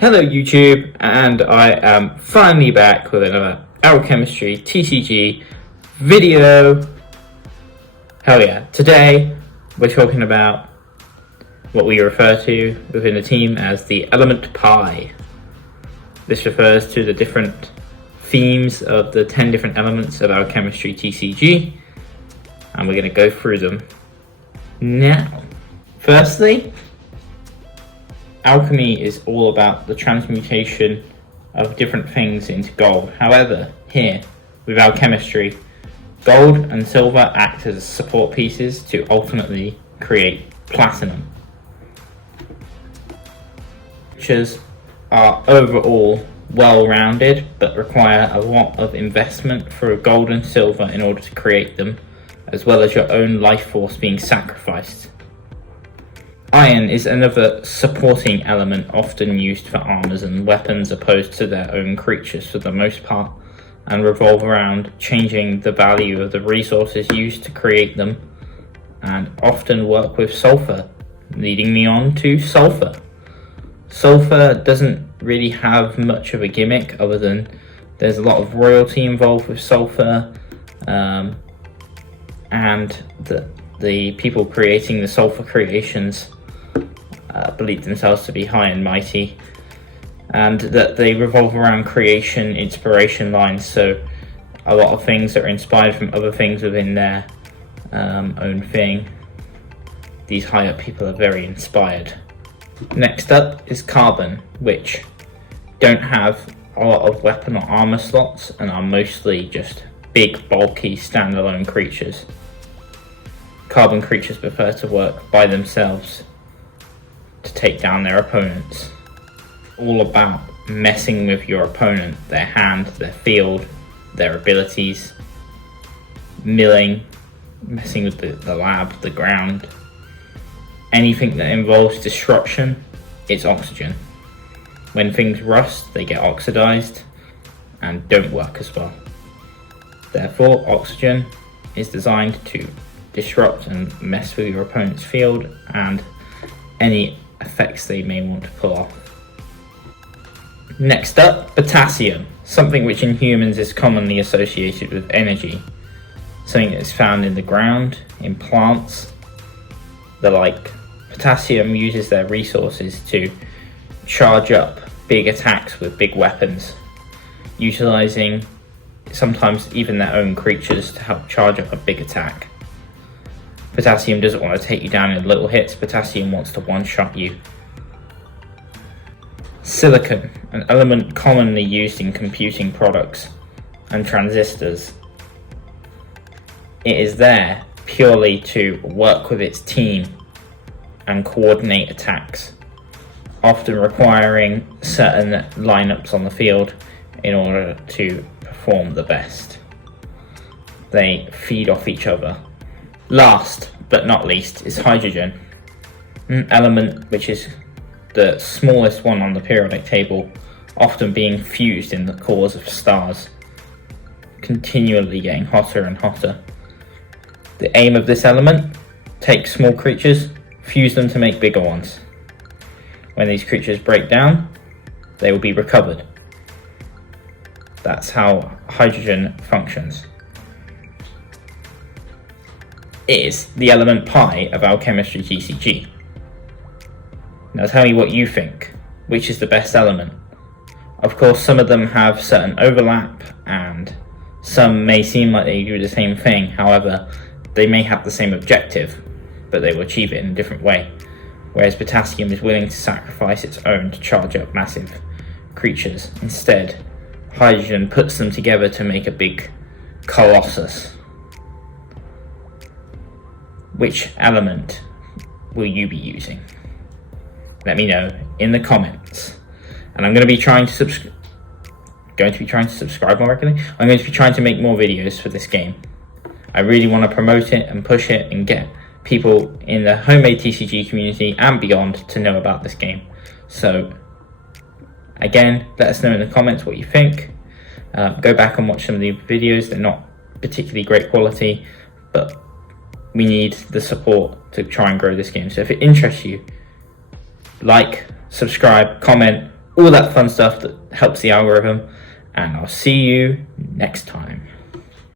Hello YouTube, and I am finally back with another Alchemistry TCG video. Hell yeah. Today we're talking about what we refer to within the team as the element pi. This refers to the different themes of the 10 different elements of Alchemistry TCG, and we're going to go through them now. Firstly, alchemy is all about the transmutation of different things into gold. However, here with alchemistry, gold and silver act as support pieces to ultimately create platinum. Creatures are overall well-rounded but require a lot of investment through gold and silver in order to create them, as well as your own life force being sacrificed. Iron is another supporting element often used for armors and weapons opposed to their own creatures for the most part, and revolve around changing the value of the resources used to create them, and often work with sulfur, leading me on to sulfur. Sulfur doesn't really have much of a gimmick other than there's a lot of royalty involved with sulfur, and the people creating the sulfur creations believe themselves to be high and mighty, and that they revolve around creation inspiration lines, so a lot of things that are inspired from other things within their own thing. These higher people are very inspired. Next up is carbon, which don't have a lot of weapon or armor slots and are mostly just big, bulky, standalone creatures. Carbon creatures prefer to work by themselves to take down their opponents. All about messing with your opponent, their hand, their field, their abilities, milling, messing with the lab, the ground. Anything that involves disruption, it's oxygen. When things rust, they get oxidized and don't work as well. Therefore, oxygen is designed to disrupt and mess with your opponent's field and any effects they may want to pull off. Next up, potassium, something which in humans is commonly associated with energy, something that is found in the ground, in plants, the like. Potassium uses their resources to charge up big attacks with big weapons, utilizing sometimes even their own creatures to help charge up a big attack. Potassium doesn't want to take you down in little hits, potassium wants to one-shot you. Silicon, an element commonly used in computing products and transistors. It is there purely to work with its team and coordinate attacks, often requiring certain lineups on the field in order to perform the best. They feed off each other. Last but not least is hydrogen, an element which is the smallest one on the periodic table, often being fused in the cores of stars, continually getting hotter and hotter. The aim of this element: take small creatures, fuse them to make bigger ones. When these creatures break down, they will be recovered. That's how hydrogen functions. It is the element pi of Alchemistry TCG. Now tell me what you think. Which is the best element? Of course, some of them have certain overlap, and some may seem like they do the same thing. However, they may have the same objective, but they will achieve it in a different way. Whereas potassium is willing to sacrifice its own to charge up massive creatures. Instead, hydrogen puts them together to make a big colossus. Which element will you be using? Let me know in the comments. And I'm going to be trying to subscribe more regularly. I'm going to be trying to make more videos for this game. I really want to promote it and push it and get people in the homemade TCG community and beyond to know about this game. So again, let us know in the comments what you think. Go back and watch some of the videos. They're not particularly great quality, but we need the support to try and grow this game. So if it interests you, like, subscribe, comment, all that fun stuff that helps the algorithm. And I'll see you next time.